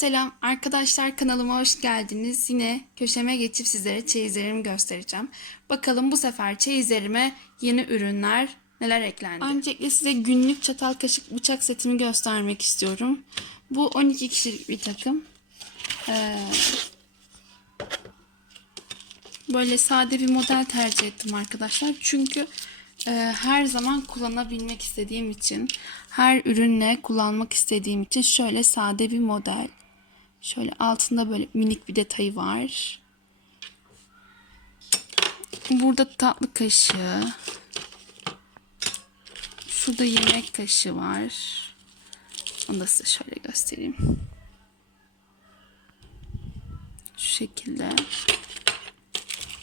Selam arkadaşlar kanalıma hoş geldiniz. Yine köşeme geçip sizlere çeyizlerimi göstereceğim. Bakalım bu sefer çeyizlerime yeni ürünler neler eklendi. Öncelikle size günlük çatal kaşık bıçak setimi göstermek istiyorum. Bu 12 kişilik bir takım. Ee, böyle sade bir model tercih ettim arkadaşlar. Çünkü e, her zaman kullanabilmek istediğim için, her ürünle kullanmak istediğim için şöyle sade bir model. Şöyle altında böyle minik bir detayı var. Burada tatlı kaşığı. Şurada yemek kaşığı var. Onu da size şöyle göstereyim. Şu şekilde.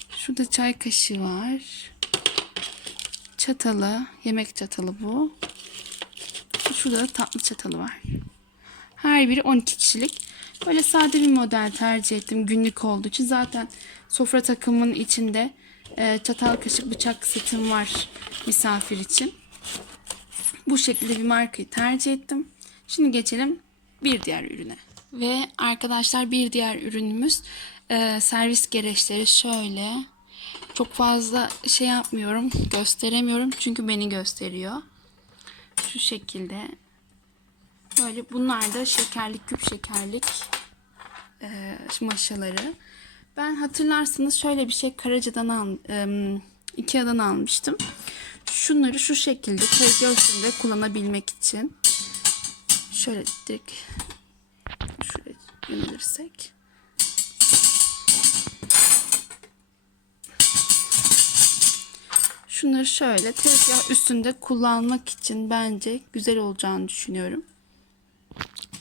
Şurada çay kaşığı var. Çatalı, yemek çatalı bu. Şurada da tatlı çatalı var. Her biri 12 kişilik. Böyle sade bir model tercih ettim günlük olduğu için. Zaten sofra takımının içinde e, çatal kaşık bıçak setim var misafir için. Bu şekilde bir markayı tercih ettim. Şimdi geçelim bir diğer ürüne. Ve arkadaşlar bir diğer ürünümüz e, servis gereçleri şöyle. Çok fazla şey yapmıyorum, gösteremiyorum çünkü beni gösteriyor. Şu şekilde. Böyle bunlar da şekerlik, küp şekerlik e, maşaları. Ben hatırlarsınız şöyle bir şey Karaca'dan al, e, Ikea'dan almıştım. Şunları şu şekilde tezgah üstünde kullanabilmek için. Şöyle direkt şuraya yönelirsek. Şunları şöyle tezgah üstünde kullanmak için bence güzel olacağını düşünüyorum.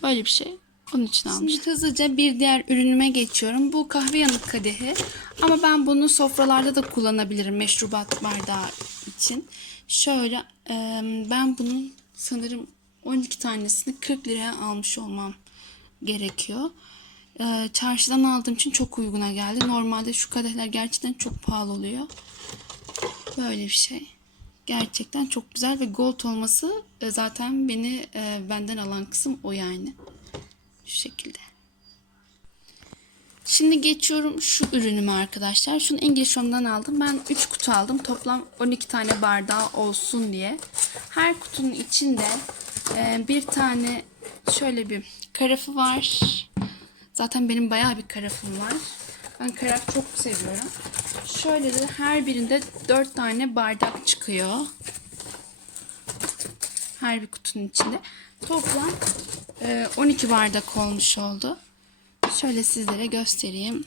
Böyle bir şey. Onun için almıştım. Şimdi hızlıca bir diğer ürünüme geçiyorum. Bu kahve yanık kadehi. Ama ben bunu sofralarda da kullanabilirim meşrubat bardağı için. Şöyle ben bunun sanırım 12 tanesini 40 liraya almış olmam gerekiyor. Çarşıdan aldığım için çok uyguna geldi. Normalde şu kadehler gerçekten çok pahalı oluyor. Böyle bir şey. Gerçekten çok güzel ve gold olması e, zaten beni e, benden alan kısım o yani. Şu şekilde. Şimdi geçiyorum şu ürünüme arkadaşlar. Şunu İngiliz Home'dan aldım. Ben 3 kutu aldım. Toplam 12 tane bardağı olsun diye. Her kutunun içinde e, bir tane şöyle bir karafı var. Zaten benim bayağı bir karafım var. Ben karaf çok seviyorum. Şöyle de her birinde 4 tane bardak çıkıyor. Her bir kutunun içinde. Toplam 12 bardak olmuş oldu. Şöyle sizlere göstereyim.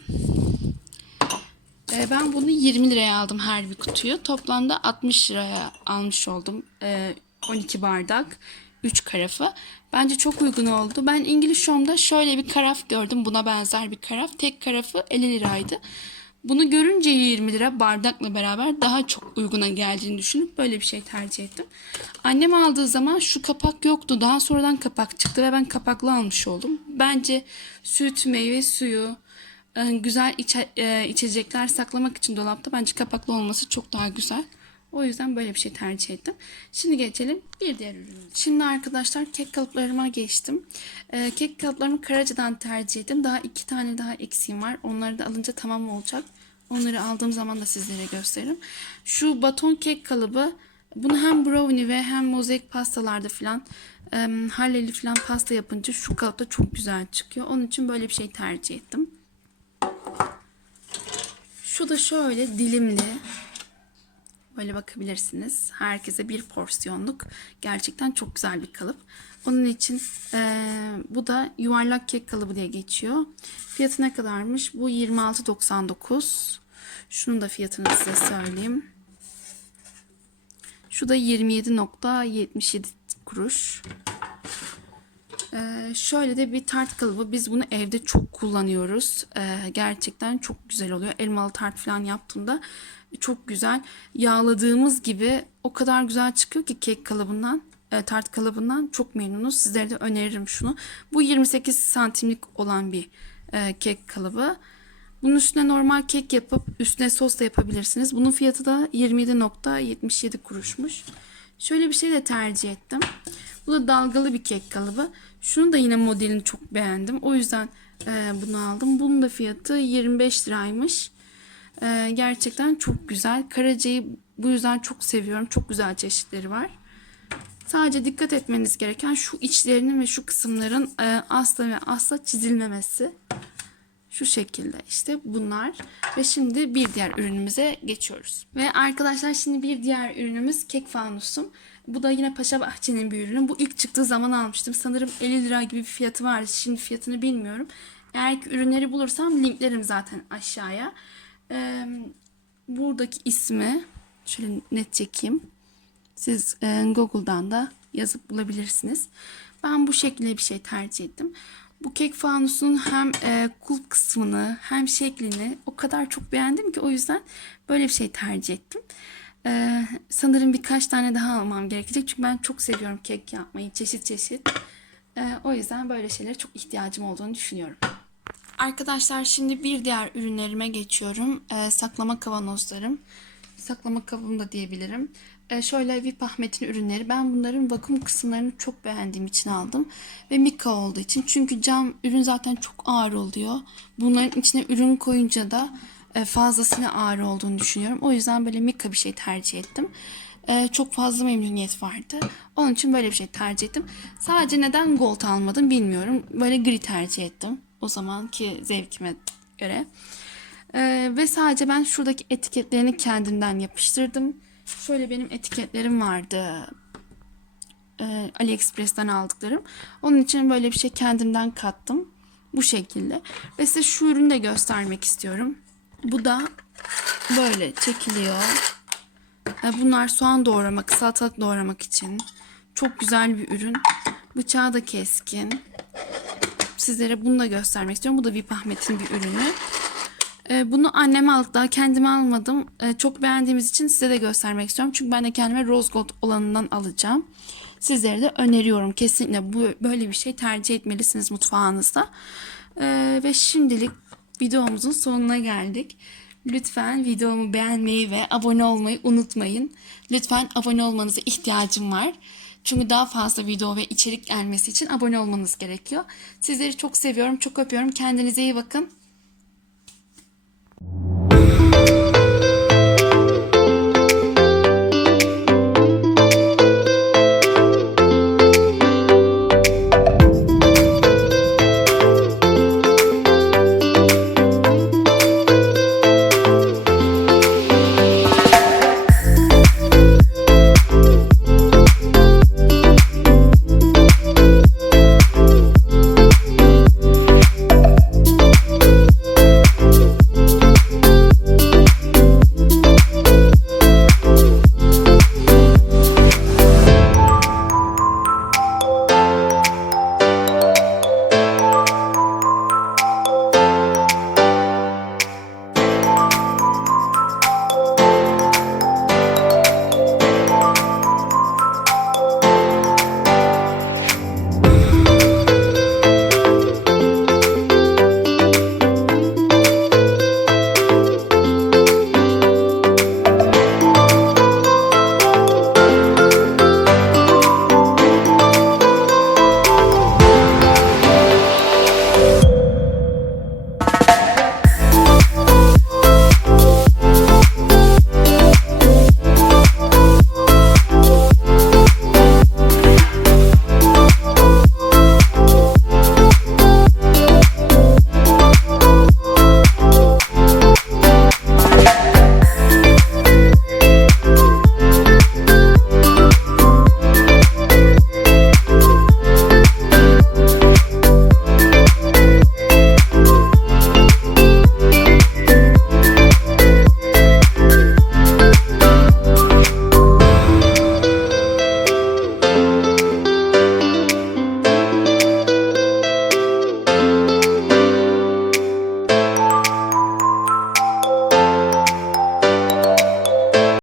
Ben bunu 20 liraya aldım her bir kutuyu. Toplamda 60 liraya almış oldum. 12 bardak. 3 karafı. Bence çok uygun oldu. Ben İngiliz Home'da şöyle bir karaf gördüm. Buna benzer bir karaf. Tek karafı 50 liraydı. Bunu görünce 20 lira bardakla beraber daha çok uyguna geldiğini düşünüp böyle bir şey tercih ettim. Annem aldığı zaman şu kapak yoktu. Daha sonradan kapak çıktı ve ben kapaklı almış oldum. Bence süt, meyve suyu, güzel içe, içecekler saklamak için dolapta bence kapaklı olması çok daha güzel. O yüzden böyle bir şey tercih ettim. Şimdi geçelim bir diğer ürüne. Şimdi arkadaşlar kek kalıplarıma geçtim. Ee, kek kalıplarımı Karaca'dan tercih ettim. Daha iki tane daha eksiğim var. Onları da alınca tamam olacak. Onları aldığım zaman da sizlere gösteririm. Şu baton kek kalıbı bunu hem brownie ve hem mozaik pastalarda filan e, halleli filan pasta yapınca şu kalıpta çok güzel çıkıyor. Onun için böyle bir şey tercih ettim. Şu da şöyle dilimli Böyle bakabilirsiniz. Herkese bir porsiyonluk. Gerçekten çok güzel bir kalıp. Onun için e, bu da yuvarlak kek kalıbı diye geçiyor. Fiyatı ne kadarmış? Bu 26.99. Şunun da fiyatını size söyleyeyim. Şu da 27.77 kuruş. Ee, şöyle de bir tart kalıbı. Biz bunu evde çok kullanıyoruz. Ee, gerçekten çok güzel oluyor. Elmalı tart falan yaptığımda çok güzel. Yağladığımız gibi o kadar güzel çıkıyor ki kek kalıbından, e, tart kalıbından çok memnunuz. Sizlere de öneririm şunu. Bu 28 santimlik olan bir e, kek kalıbı. Bunun üstüne normal kek yapıp üstüne sos da yapabilirsiniz. Bunun fiyatı da 27.77 kuruşmuş. Şöyle bir şey de tercih ettim. Bu da dalgalı bir kek kalıbı. Şunu da yine modelini çok beğendim. O yüzden e, bunu aldım. Bunun da fiyatı 25 liraymış. E, gerçekten çok güzel. Karacayı bu yüzden çok seviyorum. Çok güzel çeşitleri var. Sadece dikkat etmeniz gereken şu içlerinin ve şu kısımların e, asla ve asla çizilmemesi. Şu şekilde işte bunlar. Ve şimdi bir diğer ürünümüze geçiyoruz. Ve arkadaşlar şimdi bir diğer ürünümüz kek fanusum. Bu da yine Paşa Bahçe'nin bir ürünü. Bu ilk çıktığı zaman almıştım. Sanırım 50 lira gibi bir fiyatı vardı. Şimdi fiyatını bilmiyorum. Eğer ki ürünleri bulursam linklerim zaten aşağıya. Ee, buradaki ismi şöyle net çekeyim. Siz e, Google'dan da yazıp bulabilirsiniz. Ben bu şekilde bir şey tercih ettim. Bu kek fanusunun hem e, kulp kısmını hem şeklini o kadar çok beğendim ki o yüzden böyle bir şey tercih ettim. E, sanırım birkaç tane daha almam gerekecek çünkü ben çok seviyorum kek yapmayı çeşit çeşit. E, o yüzden böyle şeylere çok ihtiyacım olduğunu düşünüyorum. Arkadaşlar şimdi bir diğer ürünlerime geçiyorum. E, saklama kavanozlarım. Saklama kabım da diyebilirim. E, şöyle VIP Ahmet'in ürünleri. Ben bunların vakum kısımlarını çok beğendiğim için aldım. Ve Mika olduğu için. Çünkü cam ürün zaten çok ağır oluyor. Bunların içine ürün koyunca da e, fazlasıyla ağır olduğunu düşünüyorum. O yüzden böyle Mika bir şey tercih ettim. E, çok fazla memnuniyet vardı. Onun için böyle bir şey tercih ettim. Sadece neden gold almadım bilmiyorum. Böyle gri tercih ettim. O zamanki zevkime göre. Ee, ve sadece ben şuradaki etiketlerini kendimden yapıştırdım. Şöyle benim etiketlerim vardı. Ee, AliExpress'ten aldıklarım. Onun için böyle bir şey kendimden kattım. Bu şekilde. Ve size şu ürünü de göstermek istiyorum. Bu da böyle çekiliyor. Ee, bunlar soğan doğramak, salatalık doğramak için. Çok güzel bir ürün. Bıçağı da keskin. Sizlere bunu da göstermek istiyorum. Bu da VIP Ahmet'in bir ürünü. Ee, Bunu anneme aldık daha kendime almadım. Ee, Çok beğendiğimiz için size de göstermek istiyorum. Çünkü ben de kendime Rose Gold olanından alacağım. Sizlere de öneriyorum. Kesinlikle bu böyle bir şey tercih etmelisiniz mutfağınızda. Ee, Ve şimdilik videomuzun sonuna geldik. Lütfen videomu beğenmeyi ve abone olmayı unutmayın. Lütfen abone olmanıza ihtiyacım var. Çünkü daha fazla video ve içerik gelmesi için abone olmanız gerekiyor. Sizleri çok seviyorum, çok öpüyorum. Kendinize iyi bakın.